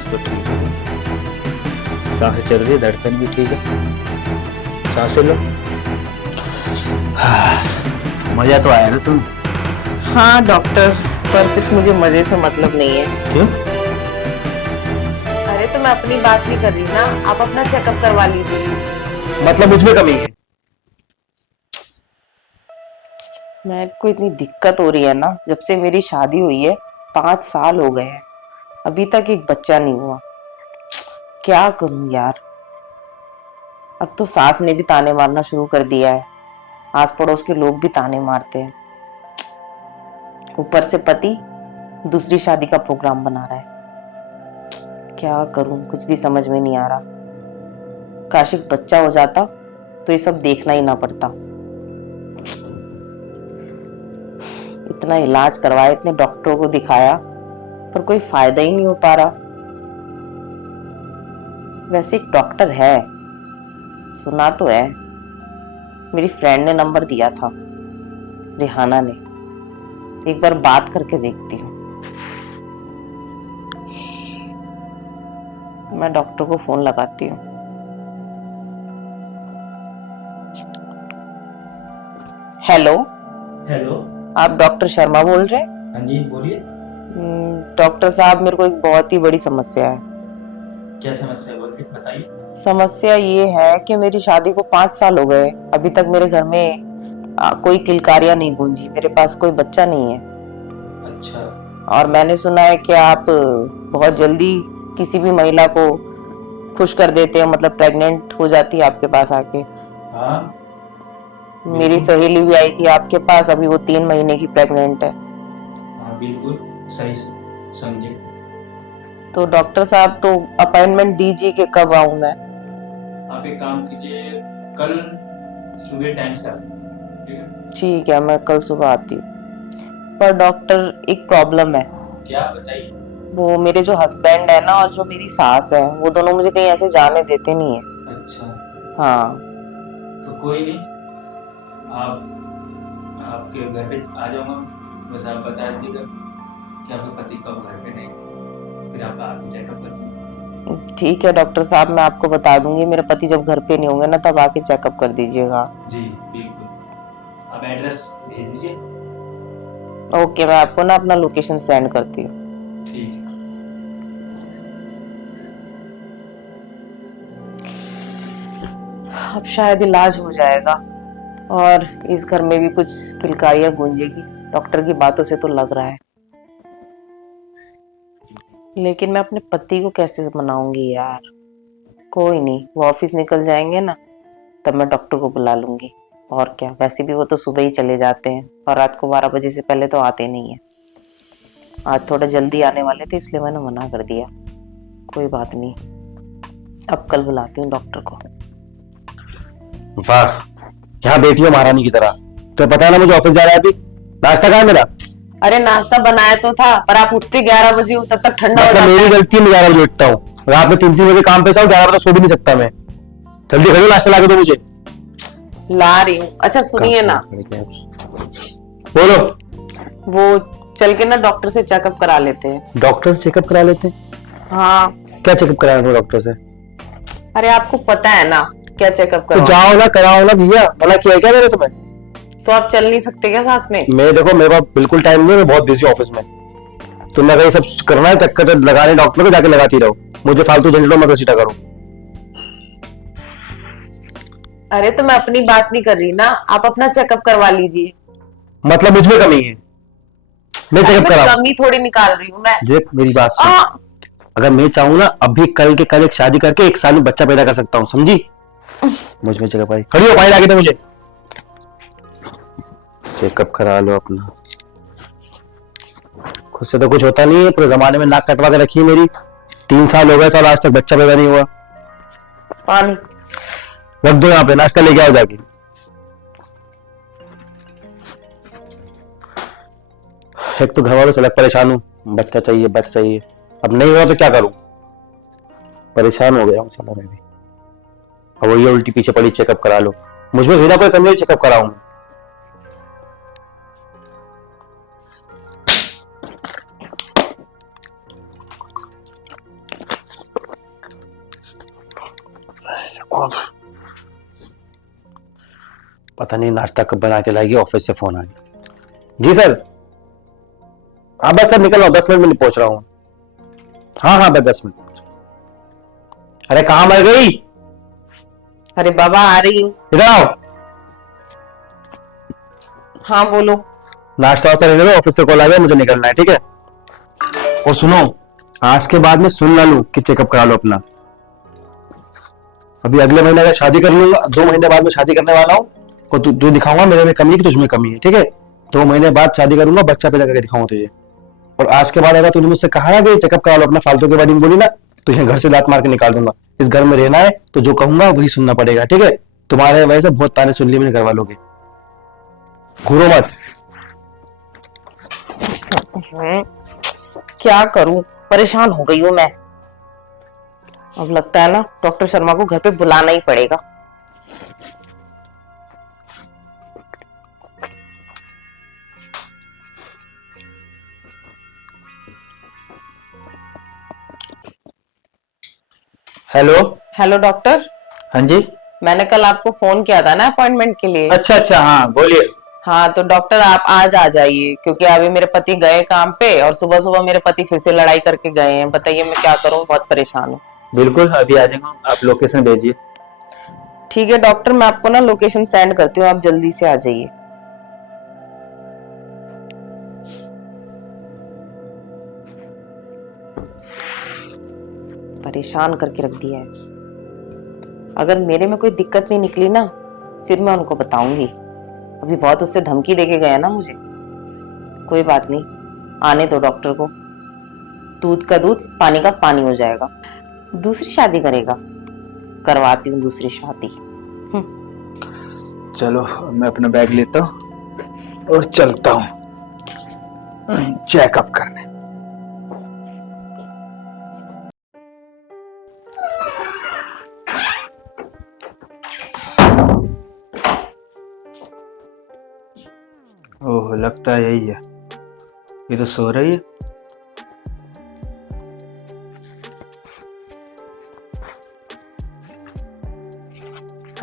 सांस तो ठीक है, सांस चल रही है, धड़कन भी ठीक है, सांसें लो। मजा तो आया ना तुम? हाँ डॉक्टर, पर सिर्फ मुझे मजे से मतलब नहीं है। क्यों? अरे तो मैं अपनी बात नहीं कर रही ना, आप अपना चेकअप करवा लीजिए। मतलब मुझमें कमी है? मैं को इतनी दिक्कत हो रही है ना, जब से मेरी शादी हुई है 5 साल हो गए हैं, अभी तक एक बच्चा नहीं हुआ। क्या करूं यार। अब तो सास ने भी ताने मारना शुरू कर दिया है, आस पड़ोस के लोग भी ताने मारते हैं, ऊपर से पति दूसरी शादी का प्रोग्राम बना रहा है। क्या करूं, कुछ भी समझ में नहीं आ रहा। काश एक बच्चा हो जाता तो ये सब देखना ही ना पड़ता। इतना इलाज करवाया, इतने डॉक्टरों को दिखाया, पर कोई फायदा ही नहीं हो पा रहा। वैसे एक डॉक्टर है, सुना तो है, मेरी फ्रेंड ने नंबर दिया था, रिहाना ने। एक बार बात करके देखती हूँ। मैं डॉक्टर को फोन लगाती हूँ। हेलो। हेलो। आप डॉक्टर शर्मा बोल रहे हैं? हाँ जी, बोलिए। डॉक्टर साहब, मेरे को एक बहुत ही बड़ी समस्या है। क्या समस्या है, बोलिए, बताइए। समस्या ये है कि मेरी शादी को 5 साल हो गए, अभी तक मेरे घर में कोई किलकारियां नहीं गूंजी, मेरे पास कोई बच्चा नहीं है। अच्छा। और मैंने सुना है कि आप बहुत जल्दी किसी भी महिला को खुश कर देते हैं, मतलब प्रेग्नेंट हो जाती है आपके पास आके। हाँ, मेरी सहेली भी आई थी आपके पास, अभी वो 3 महीने की प्रेग्नेंट है। हाँ बिल्कुल सही समझे। तो डॉक्टर साहब, तो अपॉइंटमेंट दीजिए कि कब आऊं मैं। आप एक काम कीजिए, कल सुबह टाइम से आप, ठीक है? ठीक है, मैं कल सुबह आती हूँ। पर डॉक्टर, एक प्रॉब्लम है। क्या, बताइए। वो मेरे जो हस्बैंड है ना, और जो मेरी सास है, वो दोनों मुझे कहीं ऐसे जाने देते नहीं है। अच्छा, हाँ। तो कोई नहीं, आप आपके घर पे आ जाऊंगा, बस आप बता दीजिएगा कि आपके पति कब घर पे नहीं, फिर आपका आके चेकअप कर दूंगा। ठीक है डॉक्टर साहब, मैं आपको बता दूंगी, मेरे पति जब घर पे नहीं होंगे ना, तब आके चेकअप कर दीजिएगा। जी बिल्कुल, आप एड्रेस भेज दीजिए। ओके, मैं आपको ना अपना लोकेशन सेंड करती हूँ। ठीक है। अब शायद इलाज हो जाएगा और इस घर में भी कुछ किलकारियां गूंजेगी, डॉक्टर की बातों से तो लग रहा है। लेकिन मैं अपने पति को कैसे मनाऊंगी यार। कोई नहीं, वो ऑफिस निकल जाएंगे ना, तब मैं डॉक्टर को बुला लूंगी। और क्या, वैसे भी वो तो सुबह ही चले जाते हैं और रात को 12 बजे से पहले तो आते नहीं है। आज थोड़ा जल्दी आने वाले थे, इसलिए मैंने मना कर दिया। कोई बात नहीं, अब कल बुलाती हूँ डॉक्टर को। वाह, यहाँ बैठी हो महारानी की तरह। तो पता है ना मुझे ऑफिस जाना है अभी। नाश्ता कहाँ है मेरा? अरे नाश्ता बनाया तो था, पर आप उठते 11 बजे हो, तब तक ठंडा हो मतलब जाता मेरी है। गलती है, मैं 11 बजे उठता हूँ, रात में 3-3 बजे काम पे जाऊँ, 11 बजे सो भी नहीं सकता मैं। जल्दी करो, नाश्ता ला के दो मुझे। ला रही हूँ। अच्छा सुनिए ना, बोलो। वो चल के ना डॉक्टर से चेकअप करा लेते हैं। डॉक्टर से चेकअप करा लेते हैं? हाँ। क्या चेकअप कराना है डॉक्टर से? अरे आपको पता है ना क्या चेकअप तो करा। जाओ ना, कराओ ना भैया, मना किया है क्या मैंने तुम्हें? तो आप चल नहीं सकते क्या साथ में? मैं देखो, मेरे पास बिल्कुल टाइम नहीं है, मैं बहुत बिजी ऑफिस में। तुमने अगर ये सब करना है, चक्कर लगाने डॉक्टर को, जाके लगाती रहो, मुझे फालतू झंझटों मत घसीटा करो। अरे तो मैं अपनी बात नहीं कर रही ना, आप अपना चेकअप करवा लीजिए। मतलब मुझमें कमी है, मैं चेकअप मैं कराऊं? कमी थोड़ी निकाल रही हूँ मैं। देख मेरी बात सुन, आ, अगर मैं चाहूँ ना, अभी कल के कल एक शादी करके 1 साल में बच्चा पैदा कर सकता हूँ, समझी? मुझ में चेकअप आई, खड़ी हो, फाइल आगे दे मुझे। चेकअप करा लो अपना। खुद से तो कुछ होता नहीं है, पूरे जमाने में नाक कटवा के रखी है मेरी। 3 साल हो गए, साल आज तक बच्चा पैदा नहीं हुआ। पानी रख दो यहाँ पे, नाश्ता लेके आओ जाके। एक तो घर वालों से अलग परेशान हूँ, बच्चा चाहिए बच्चा चाहिए, अब नहीं हुआ तो क्या करूं? परेशान हो गया हूँ साला मैं भी। अब वही उल्टी पीछे पड़ी, चेकअप करा लो। मुझमें बिना कोई कमी, चेकअप कराऊं। गॉड, पता नहीं नाश्ता कब बना के लाएगी, ऑफिस से फोन आ गया। जी सर, हाँ बस सर निकल रहा हूँ, 10 मिनट में पहुंच रहा हूँ। हाँ हाँ बस 10 मिनट। अरे कहाँ मर गई? अरे बाबा आ रही हूँ। इधर आओ। हाँ बोलो। नाश्ता वास्ता ले लो, ऑफिस से कॉल आ गया, मुझे निकलना है, ठीक है? और सुनो, आज के बाद में सुन ना लूं कि चेकअप करा लो अपना। अभी अगले महीने अगर शादी कर लूंगा, 2 महीने बाद में शादी करने वाला हूँ, को तू दिखाऊंगा मेरे में कमी है कि तुझमें कमी है, ठीक है? 2 महीने बाद शादी करूंगा, बच्चा पैदा करके दिखाऊंगा तुझे। और आज के बाद अगर तूने मुझसे कहा ना कि चेकअप करा लो अपना, फालतू के बारे में बोली ना, तो घर से लात मार के निकाल दूंगा। इस घर में रहना है तो जो कहूंगा वही सुनना पड़ेगा, ठीक है? तुम्हारे वजह से बहुत ताने सुन लिए मेरे घर वालों के। घूरो मत। क्या करूं, परेशान हो गई हूं मैं। अब लगता है ना डॉक्टर शर्मा को घर पे बुलाना ही पड़ेगा। हेलो। हेलो डॉक्टर, हाँ जी। मैंने कल आपको फोन किया था ना अपॉइंटमेंट के लिए। अच्छा अच्छा, हाँ बोलिए। हाँ तो डॉक्टर आप आज आ जाइए, क्योंकि अभी मेरे पति गए काम पे और सुबह सुबह मेरे पति फिर से लड़ाई करके गए हैं। बताइए मैं क्या करूं, बहुत परेशान हूँ। बिल्कुल अभी आ जाऊंगा, आप लोकेशन भेजिए। ठीक है डॉक्टर, मैं आपको ना लोकेशन सेंड करती हूँ, आप जल्दी से आ जाइए। परेशान करके रख दिया है। अगर मेरे में कोई दिक्कत नहीं निकली ना, फिर मैं उनको बताऊंगी। अभी बहुत उससे धमकी देके गया ना मुझे। कोई बात नहीं, आने दो डॉक्टर को। दूध का दूध, पानी का पानी हो जाएगा। दूसरी शादी करेगा, करवाती हूँ दूसरी शादी। चलो मैं अपना बैग लेता हूँ और चलता हूँ चेकअप करने। ओह लगता है यही है, ये तो सो रही है।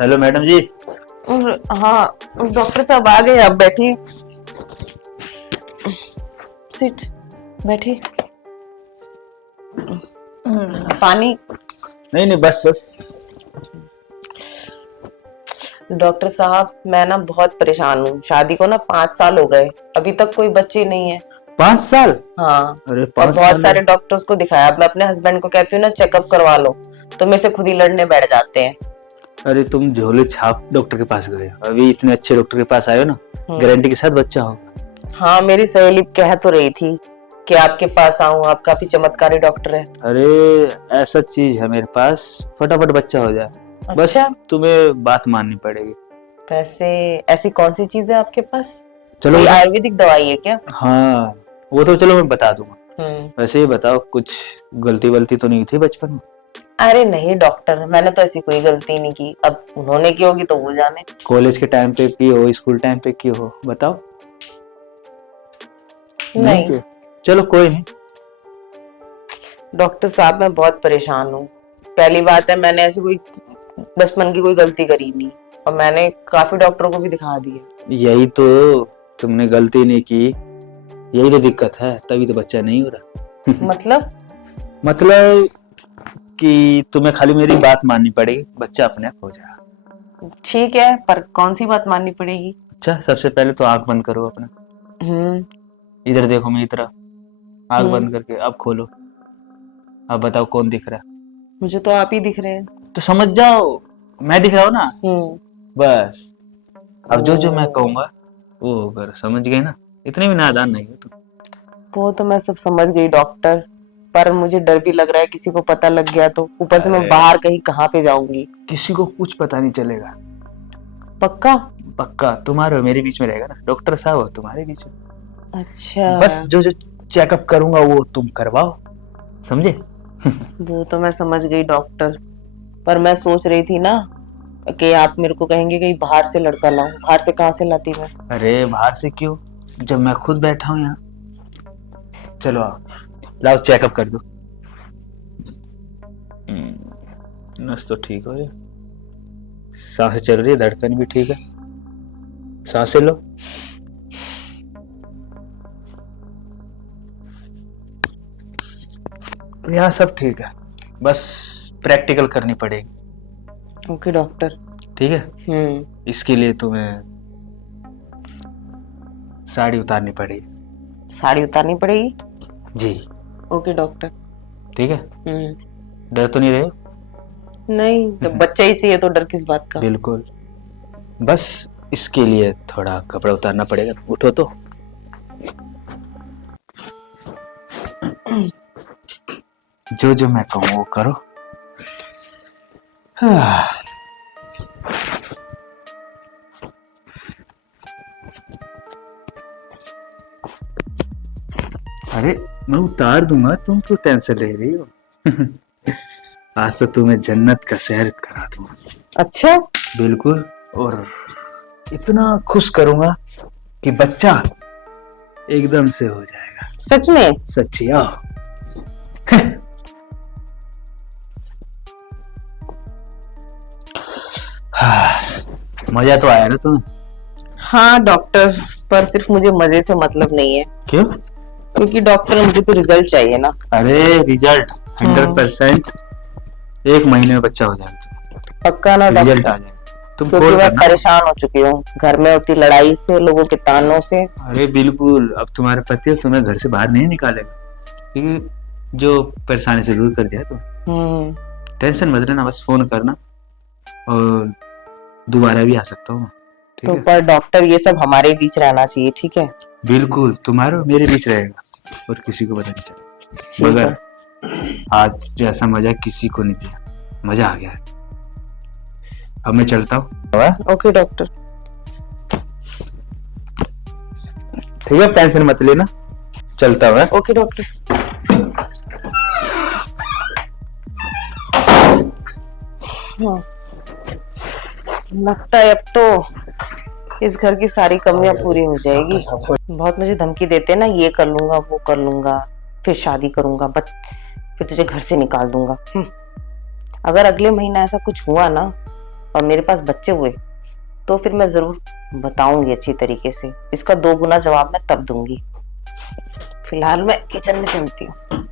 हेलो मैडम जी। हाँ डॉक्टर साहब आ गए, आप बैठिए। सिट, बैठिए। पानी? नहीं नहीं बस बस। डॉक्टर साहब मैं ना बहुत परेशान हूँ। शादी को ना 5 साल हो गए, अभी तक कोई बच्चे नहीं है। 5 साल? हाँ। अरे और 5 बहुत साल सारे डॉक्टर्स को दिखाया। अब मैं अपने हस्बैंड को कहती हूँ ना चेकअप करवा लो, तो मेरे से खुद ही लड़ने बैठ जाते हैं। अरे तुम झोले छाप डॉक्टर के पास गए, अभी इतने अच्छे डॉक्टर के पास आए हो ना, गारंटी के साथ बच्चा हो। हाँ मेरी सहेली कह तो रही थी कि आपके पास आऊं, आप काफी चमत्कारी डॉक्टर हैं। अरे ऐसा चीज है मेरे पास, फटाफट बच्चा हो जाए। बस अच्छा? तुम्हें बात माननी पड़ेगी। वैसे ऐसी कौन सी चीज है आपके पास? चलो कोई आयुर्वेदिक दवाई है क्या? हाँ वो तो चलो मैं बता दूंगा। वैसे ही बताओ, कुछ गलती वलती तो नहीं थी बचपन में? अरे नहीं डॉक्टर, मैंने तो ऐसी कोई गलती नहीं की। अब उन्होंने की होगी तो वो जाने। कॉलेज के टाइम पे की हो, स्कूल टाइम पे की हो, बताओ। नहीं की? चलो कोई नहीं। डॉक्टर साहब मैं बहुत परेशान हूँ। पहली बात है, मैंने ऐसी कोई बचपन की कोई गलती करी नहीं, और मैंने काफी डॉक्टरों को भी दिखा दिया। यही तो, तुमने गलती नहीं की, यही तो दिक्कत है, तभी तो बच्चा नहीं हो रहा। मतलब कि तुम्हें खाली मेरी बात माननी पड़ेगी, बच्चा अपने आप हो जाएगा। ठीक है, पर कौन सी बात माननी पड़ेगी? अच्छा सबसे पहले तो आंख बंद करो अपना। इधर देखो मेरी तरफ, आंख बंद करके अब खोलो। अब बताओ कौन दिख रहा है? मुझे तो आप ही दिख रहे हैं। तो समझ जाओ, मैं दिख रहा हूँ ना। बस अब जो जो मैं कहूंगा वो अगर समझ गए ना, इतने भी नादान नहीं हो तुम। वो तो मैं सब समझ गई डॉक्टर, पर मुझे डर भी लग रहा है किसी को पता लग गया तो। ऊपर से मैं बाहर कहीं कहाँ पे जाऊंगी। किसी को कुछ पता नहीं चलेगा। पक्का? पक्का, तुम्हारे और मेरे बीच में रहेगा ना, डॉक्टर साहब हो तुम्हारे बीच में। अच्छा बस जो जो चेकअप करूंगा वो तुम करवाओ, समझे? वो तो मैं समझ गई डॉक्टर, पर मैं सोच रही थी ना कि आप मेरे को कहेंगे कहीं बाहर से लड़का लाऊं। बाहर से कहाँ से लाती मैं? अरे बाहर से क्यों, जब मैं खुद बैठा हूँ यहाँ। चलो आओ, लाओ चेकअप कर दो। नस तो ठीक हो गया। सांसें चल रही है, धड़कन भी ठीक है, सांसें लो। यहाँ सब ठीक है, बस प्रैक्टिकल करनी पड़ेगी। Okay doctor. ठीक है, इसके लिए तुम्हें साड़ी उतारनी पड़ेगी। साड़ी उतारनी पड़ेगी? जी। Okay doctor. ठीक है, डर तो नहीं रहे? नहीं, जब बच्चा ही चाहिए तो डर किस बात का। बिल्कुल, बस इसके लिए थोड़ा कपड़ा उतारना पड़ेगा। उठो तो। जो जो मैं कहूँ वो करो। अरे मैं उतार दूंगा, तुम क्यों टेंशन ले रही हो? आज तो तुम्हें जन्नत का सैर करा दूंगा। अच्छा? बिल्कुल, और इतना खुश करूंगा कि बच्चा एकदम से हो जाएगा। सच में? सच्ची। आओ। मजा तो आया ना तुम्हें? हाँ डॉक्टर, पर सिर्फ मुझे मजे से मतलब नहीं है। क्यों? क्योंकि डॉक्टर मुझे तो रिजल्ट चाहिए ना। अरे रिजल्ट 100%, 1 महीने में बच्चा हो जाएगा। पक्का ना रिजल्ट डॉक्टर? आ जाएगा। तुम क्योंकि कॉल मैं करना। परेशान हो चुकी हूँ, घर में होती लड़ाई से, लोगों के तानों से। अरे बिल्कुल, अब तुम्हारे पति तुम्हें घर से बाहर नहीं निकालेगा, क्योंकि जो परेशानी से दूर कर दिया। तो टेंशन मत लेना, बस फोन करना और दोबारा भी आ सकता हूँ। ठीक तो है? पर डॉक्टर ये सब हमारे बीच रहना चाहिए, ठीक है? बिल्कुल, तुम्हारे और मेरे बीच रहेगा और किसी को पता नहीं चलेगा। ठीक है। मगर आज जैसा मजा किसी को नहीं दिया, मजा आ गया है। अब मैं चलता हूँ। Okay doctor. ठीक है, टेंशन मत लेना, चलता हूँ। Okay doctor. हाँ, लगता है अब तो इस घर की सारी कमियां पूरी हो जाएगी। बहुत मुझे धमकी देते हैं ना, ये कर लूंगा, वो कर लूंगा, फिर शादी करूंगा, फिर तुझे घर से निकाल दूंगा। अगर अगले महीना ऐसा कुछ हुआ ना और मेरे पास बच्चे हुए तो फिर मैं जरूर बताऊंगी अच्छी तरीके से। इसका 2 गुना जवाब मैं तब दूंगी। फिलहाल मैं किचन में चलती हूँ।